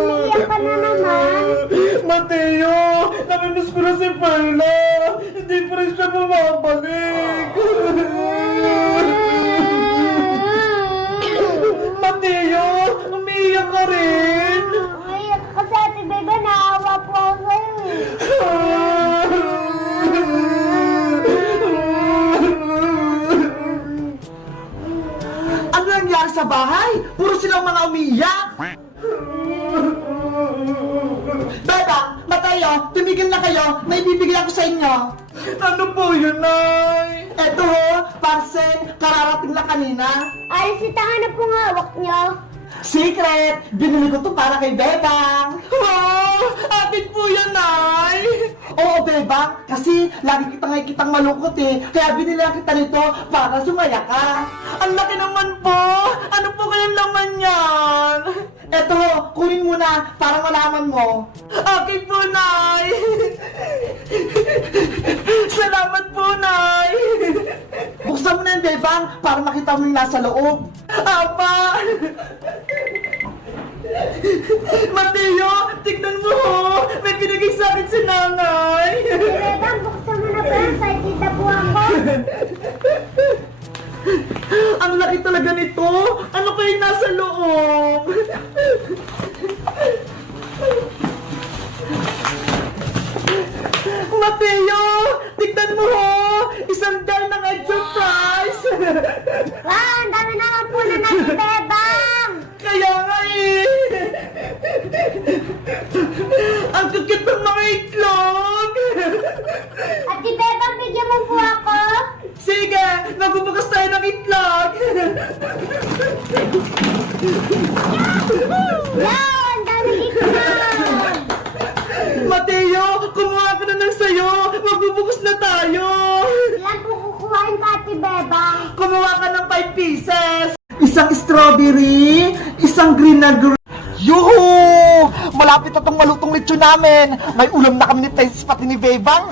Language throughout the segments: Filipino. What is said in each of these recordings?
umiiyak ka na naman. Mateo, namimiss ko na si Perla. Hindi pa rin siya bumabalik. Mateo, umiiyak ka rin. Umiiyak ka kasi Ate Bebe, naawa po ako sa'yo eh. Ano nangyari sa bahay? Puro silang mga umiiyak. Beba, Mateo, tumigil na kayo. May bibigyan ko sa inyo. Ano po yun, Nay? Eto ho, parcel, kararating lang kanina. Ay, sitahan na pong hawak niyo. Secret! Binili ko to para kay Bebang. Wow! Atin po yan, Nay! Oo, Bebang, kasi lagi kitang malungkot eh. Kaya binili lang kita nito para sumaya ka. Ang laki naman po! Ano po kayang laman yan? Eto ho, kunin mo na para malaman mo. Akin po, Nay! Salamat po, Nay! Buksan mo na yung Bebang para makita mo yung nasa loob. Apa! Mateo, tignan mo ho! May pinagay sa akin si Nanay! Bebe, buksan mo na po yan. Sa tita po ako. Ang laki talaga nito! Ano kayang nasa loob? Mateo! Tignan mo ho! Isang dal ng egg surprise! Wow, ang dami naman po na natin, Bebang. Kaya nga eh! Ang kukit ng mga itlog! Ate Bebang, bigyan mo po ako. Sige! Magbubukas tayo ng itlog! Wow, ang dami itlog. Mateo! Kumuha ka na ng sayo! Magbubukas na tayo! Ilan po kukuhain ka, Ate Bebang? Kumuha ka ng 5 pieces! Isang strawberry, isang green na Yuhu! Malapit na tong malutong lechon namin. May ulam na kami ni Princess pati ni Bebang.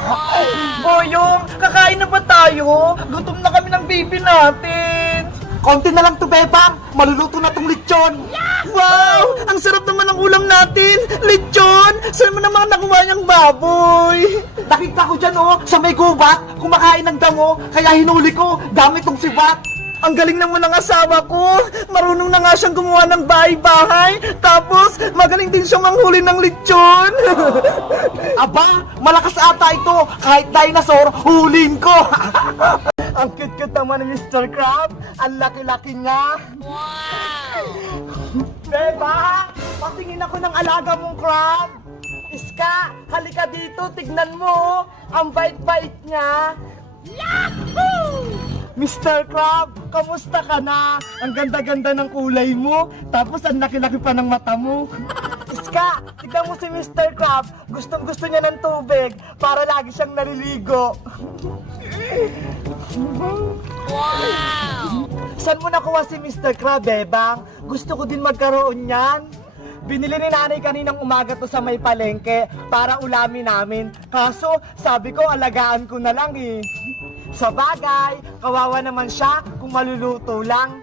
Boyong, kakain na ba tayo? Gutom na kami ng baby natin! Konti na lang to, Bebang. Maluluto na tong lechon. Wow! Ang sarap naman ng ulam natin! Lechon! Saan mo naman nakuha niyang baboy? Nakita ko dyan, oh, sa may gubat, kumakain ng damo, kaya hinuli ko, gamit tong sibat. Ang galing naman ng asawa ko! Marunong na nga siyang gumawa ng bahay-bahay! Tapos, magaling din siyang manghuli ng lechon! Aba, malakas ata ito. Kahit dinosaur, hulin ko. Ang cute-cute naman ni Mr. Crab! Ang laki-laki niya! Beba! Patingin ako ng alaga mong crab! Iska, halika dito, tignan mo! Ang bait-bait niya! Yahoo! Mr. Crab, kamusta ka na? Ang ganda-ganda ng kulay mo, tapos ang laki-laki pa ng mata mo. Iska, tignan mo si Mr. Crab, gustong-gusto niya ng tubig para lagi siyang naliligo. Wow! Saan mo nakuha si Mr. Crab, Bebang? Gusto ko din magkaroon niyan. Binili ni nanay kaninang umaga to sa may palengke para ulamin namin. Kaso, sabi ko, alagaan ko na lang eh. Sa bagay, kawawa naman siya kung maluluto lang.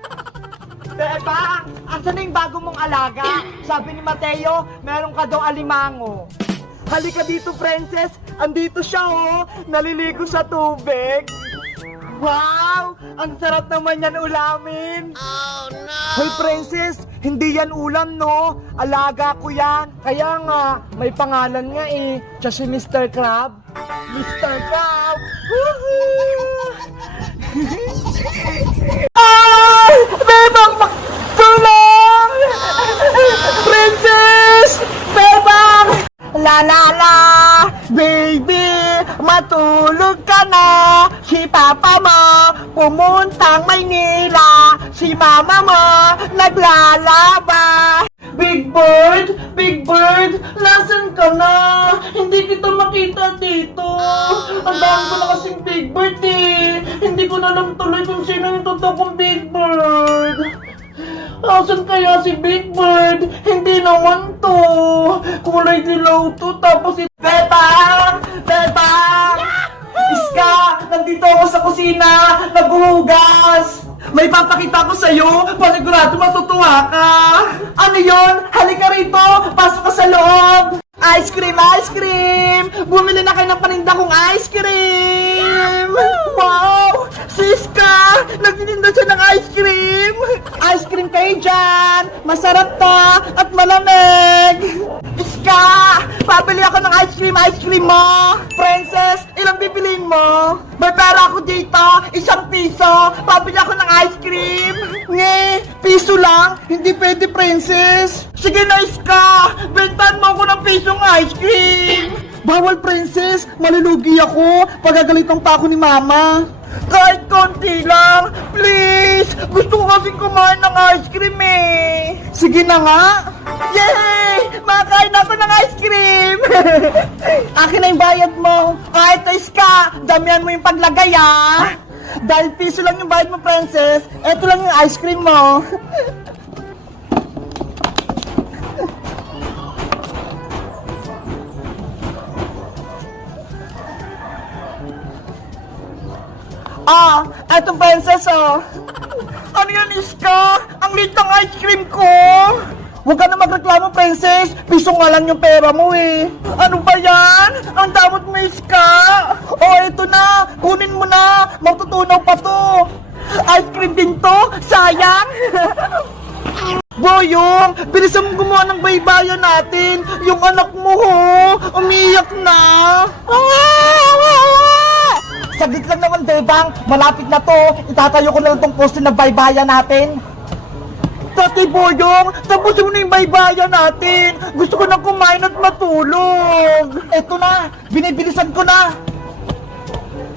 Bebang, asan na yung bago mong alaga? Sabi ni Mateo, meron ka daw alimango. Halika dito, princess. Andito siya, oh. Naliligo sa tubig. Wow! Ang sarap naman yan ulamin! Oh, no! Hoy, princess! Hindi yan ulam, no? Alaga ko yan! Kaya nga, may pangalan nga eh. Siya si Mr. Crab. Mr. Crab! Woohoo! Ay! Bebang! Tulong! Princess! Bebang! La la la! Baby! Matulog ka na! Si papa mo pumuntang Maynila, si mama mo naglalaba. Big Bird, nasan ka na? Hindi kita makita dito. Ang dami ko na kasing Big Bird eh. Hindi ko na alam tuloy kung sino yung totoong Big Bird. Asan kaya si Big Bird? Hindi naman to. Kulay dilaw to, tapos ito. Bebang! Bebang! Iska! Nandito ako sa kusina! Naghuhugas! May papakita ko sa'yo. Panigurado matutuwa ka. Ano yon? Halika rito. Pasok ka sa loob. Ice cream, ice cream! Bumili na kayo ng paninda kong ice cream! Wow! Siska! Nagtitinda siya ng ice cream! Ice cream kayo dyan! Masarap to at malamig! Iska! Pabili ako ng ice cream mo! Princess, ilang bibiliin mo? May pera ako dito! 1 piso! Pabili ako ng ice cream! Nge! Piso lang! Hindi pwede, princess! Sige na, Iska! Bentan mo ako ng pisong ice cream! Bawal, princess! Malulugi ako! Pagagalitan pa ako ni mama! Kahit konti lang! Please! Gusto ko kasing kumain ng ice cream eh! Sige na nga! Yay! Makakain ako ng ice cream! Akin na yung bayad mo! Kahit Iska! Damihan mo yung paglagay ah! Dahil piso lang yung bayad mo, princess! Eto lang yung ice cream mo! Ah, etong princess oh. Ano yan, Iska? Ang liit ng ice cream ko. Huwag ka na magreklamo, princess. Piso nga lang yung pera mo eh. Ano ba yan? Ang damot mo, Iska. Oh, eto na. Kunin mo na. Magtutunaw pa to. Ice cream din to. Sayang. Boyong, bilisan mo gumawa ng baybayan natin. Yung anak mo ho, umiyak na. Saglit lang naman, Bebang. Malapit na to. Itatayo ko na lang tong poste ng baybayan natin. Tati Boyong, tapusin mo na yung baybayan natin. Gusto ko na kumain at matulog. Eto na, binibilisan ko na.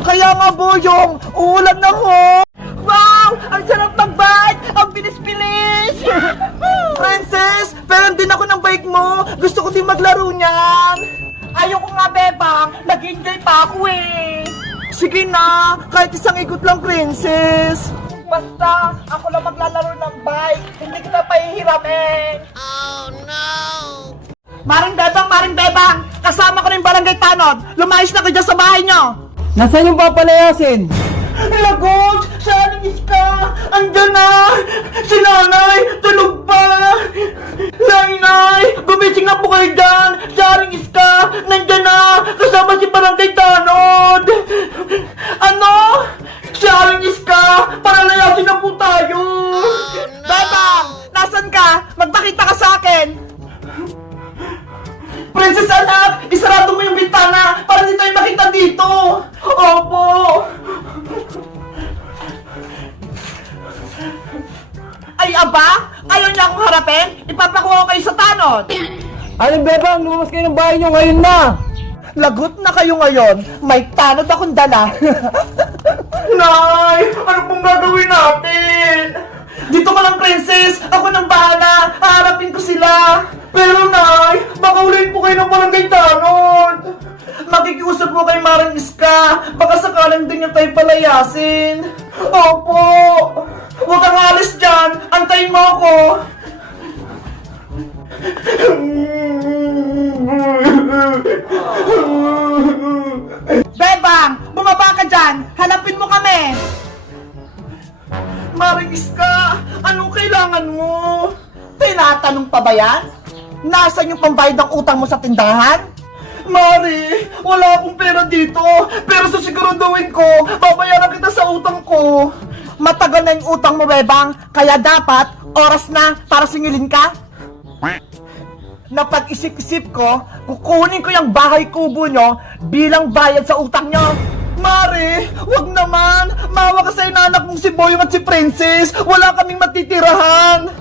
Kaya nga, Boyong, uulan na ho. Wow! Ang sarap ng bike! Ang bilis-bilis! Princess, pero din ako ng bike mo. Gusto ko din maglaro niyan. Ayoko nga, Bebang. Nag-enjoy pa ako eh. Sige na, kahit isang ikot lang, princess. Basta, ako lang maglalaro ng bike. Hindi kita pahihiramin. Oh, no! Maring Bebang! Kasama ko na yung barangay tanod. Lumayos na kayo dyan sa bahay nyo. Nasaan yung papalayasin? Lagot! Saan ang Iska? Andyan na! Si nanay! Tulog pa! Nay! Gumising na po kayo dyan! Saan ang Iska? Nandyan na! Kasama si barangay tanod! Ano? Saan ang Iska? Palalayasin na po tayo! Bebang! Nasaan ka? Magpakita ka sa akin! Princess anak! Isarado mo yung bintana para hindi tayo makita dito! Opo! Ay aba! Ayaw niya akong harapin? Ipapakuha ko kayo sa tanod! Aling Bebang, lumabas kayo ng bahay nyo ngayon na! Lagot na kayo ngayon! May tanod akong dala! Nay! Ano pong gagawin natin? Dito ka lang, princess! Ako nang bahala! Haharapin ko sila! Pero, Nay! Baka ulit po kayo ng barangay tanod! Makikiusap po kay Maring Iska! Baka sakalang din niya tayo palayasin! Opo! Huwag kang alis dyan! Antayin mo ako! Bebang! Bumaba ka dyan! Hanapin mo kami! Maring Iska! Anong kailangan mo? Tinatanong pa ba yan? Nasaan yung pambayad ng utang mo sa tindahan? Mari, wala akong pera dito. Pero susiguraduhin ko, babayaran kita sa utang ko. Matagal na yung utang mo, Bebang. Kaya dapat, oras na para singilin ka. Napag-isip-isip ko, kukunin ko yung bahay kubo nyo bilang bayad sa utang nyo. Mari, wag naman. Mawa ka sa inanak mong si Boyong at si Princess. Wala kaming matitirahan.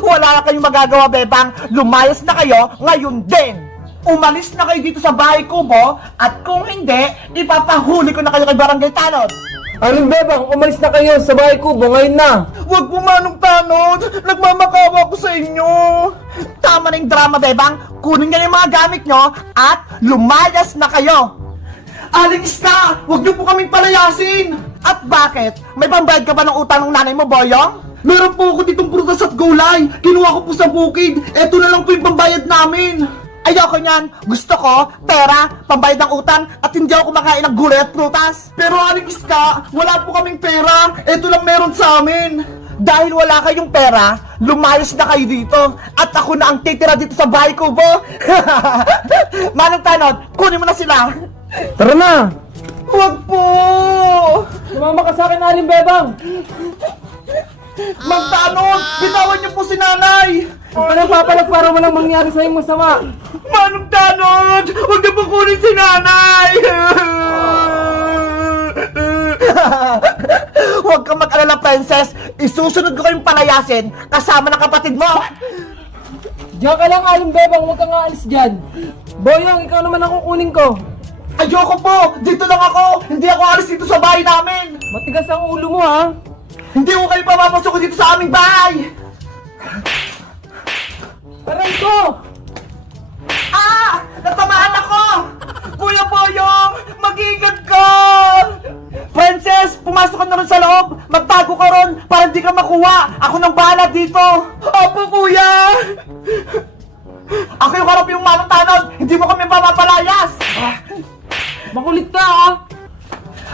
Wala na kayong magagawa, Bebang. Lumayas na kayo ngayon din. Umalis na kayo dito sa bahay kubo at kung hindi, ipapahuli ko na kayo kay Barangay Tanod. Aling Bebang, umalis na kayo sa bahay kubo ngayon na! Huwag pumanong tanod! Nagmamakawa ko sa inyo! Tama na yung drama, Bebang! Kunin nyo yung mga gamit nyo at lumayas na kayo! Aling Iska! Huwag nyo po kaming palayasin! At bakit? May pambayad ka ba ng utang ng nanay mo, Boyong? Meron po ako ditong prutas at gulay! Kinuha ko po sa bukid! Eto na lang po yung pambayad namin! Ayoko niyan. Gusto ko, pera, pambayad ng utang, at hindi ako kumakain ng gulay at prutas. Pero Aling Iska, wala po kaming pera. Ito lang meron sa amin. Dahil wala kayong pera, lumayas na kayo dito. At ako na ang titira dito sa bahay kubo. Manong Tanod, kunin mo na sila. Tara na! Huwag po! Sumama ka sa akin, Aling Bebang! Mang Tanod, bitawan niyo po si nanay. Anong papalag para walang mangyari sa'yo masama? Manong Tanod, huwag niyo po kunin si nanay. Huwag kang mag-alala, princess. Isusunod ko kayong palayasin kasama ng kapatid mo. Diyan ka lang, Aling Bebang, huwag kang aalis dyan. Boyong, ikaw naman ang kukunin ko. Ayoko po! Dito lang ako! Hindi ako alis dito sa bahay namin! Matigas ang ulo mo, ha? Hindi ko kayo papapasok dito sa aming bahay! Aray ko! Ah! Natamaan ako! Kuya Boyong! Mag-ingat ka! Princess! Pumasok ka na rin sa loob! Magtago ka ron para di ka makuha! Ako nang bahala dito! Opo, kuya! Ako yung harap yung Manong Tanod! Hindi mo kami papapalayas! Makulit ka, ha?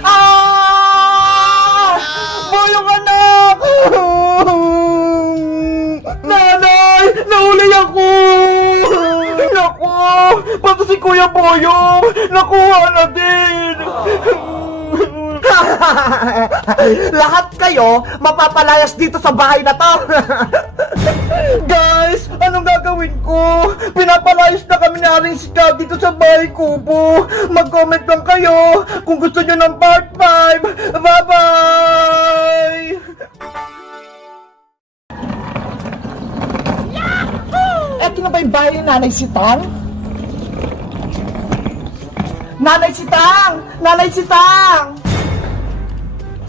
Ah! Boyong anak! Nanay! Nahuli ako! Naku! Pati si Kuya Boyong! Nakuha na din! Lahat kayo mapapalayas dito sa bahay na to! Guys! Anong gagawin ko? Pinapalayas na kami ni Aling Iska dito sa bahay kubo! Mag-comment lang kayo kung gusto nyo ng part 5! Bye-bye! Eto na ba yung bahay ni Nanay Sitang? Nanay Sitang! Nanay Sitang!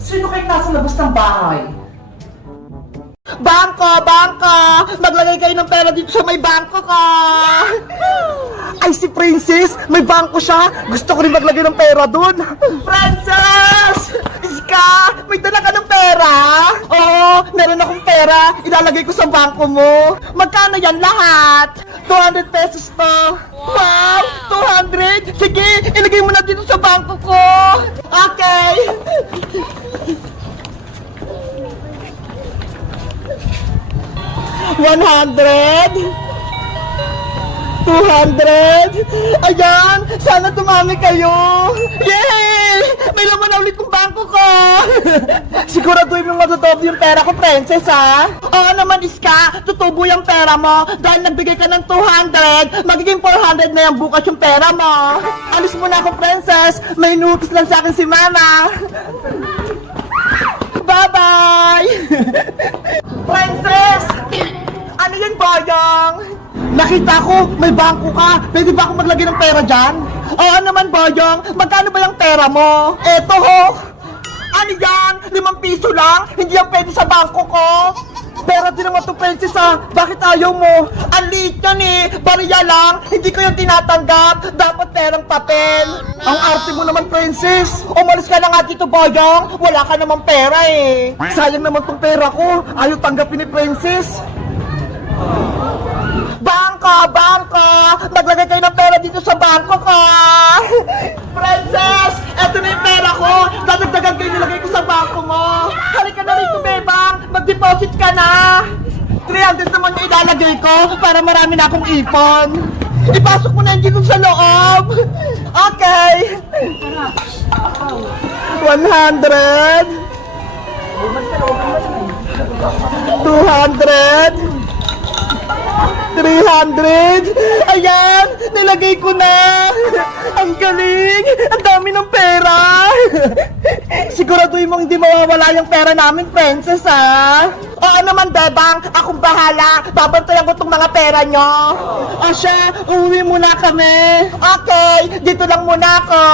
Sino kayong nasa labas ng bahay? Bangko! Bangko! Maglagay kayo ng pera dito sa may bangko ka! Ay, si Princess! May bangko siya! Gusto ko rin maglagay ng pera dun! Princess! Iska! May dala ka ng pera? Oo! Meron akong pera! Ilalagay ko sa bangko mo! Magkano yan lahat? 200 pesos to! Wow! 200? Sige! Ilagay mo na dito sa bangko ko! Okay! $100 $200 Ayan! Sana dumami kayo! Yay! May laman na ulit yung bangko ko! Siguraduhin mong matutubo yung pera ko, princess, ha? Oo naman, Iska! Tutubo yung pera mo! Dahil nagbigay ka ng 200, magiging 400 na yung bukas yung pera mo! Alis muna ako, princess! May inutos lang sa akin si mama! Bye-bye! Princess! Ano yan, Boyong? Nakita ko, may bangko ka. Pwede ba akong maglagay ng pera dyan? Oo naman, Boyong. Magkano ba yung pera mo? Eto, ho. Ano yan? 5 piso lang? Hindi yan pwede sa bangko ko. Pera din naman to, princess, ha? Bakit ayaw mo? Ang liit yan, eh. Bariya lang. Hindi ko yung tinatanggap. Dapat perang papel. Ang arte mo naman, princess. Umalis ka na nga dito, Boyong. Wala ka namang pera, eh. Sayang naman tong pera ko. Ayaw tanggapin ni princess. Bangko! Bangko! Maglagay kayo ng pera dito sa bangko ko! Princess! Eto na yung pera ko! Dadagdagan kayo nilagay ko sa bangko mo! Halika na rito, Bebang! Mag-deposit ka na! 300 naman yung ilalagay ko para marami na akong ipon! Ipasok mo na yung dito sa loob! Okay! 100 200 300! Ayan! Nilagay ko na! Ang galing! Ang dami ng pera! Siguraduhin mong hindi mawawala yung pera namin, princess, ha? Oo naman, Bebang! Akong bahala! Babantayan ko tong mga pera nyo! O siya, uuwi muna kami! Okay! Dito lang muna ako!